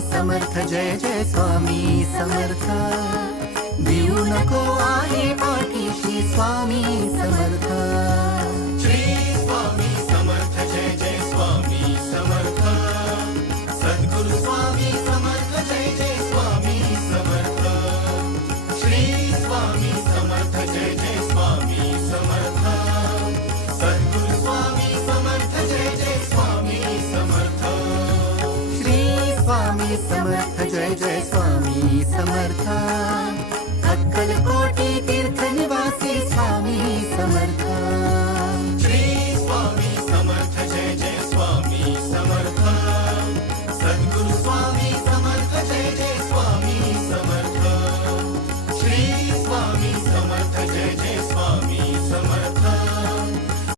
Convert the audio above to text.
समर्थ जय जय स्वामी समर्थ भिवू नको आहे पाठीशी स्वामी समर्थ श्री स्वामी समर्थ जय जय स्वामी समर्थ सद्गुरु स्वामी समर्थ जय जय स्वामी समर्थ श्री स्वामी समर्थ जय जय स्वामी समर्थ सद्गुरु स्वामी समर्थ जय जय स्वामी समर्थ श्री स्वामी समर्थ जय जय स्वामी समर्थ अक्कलकोट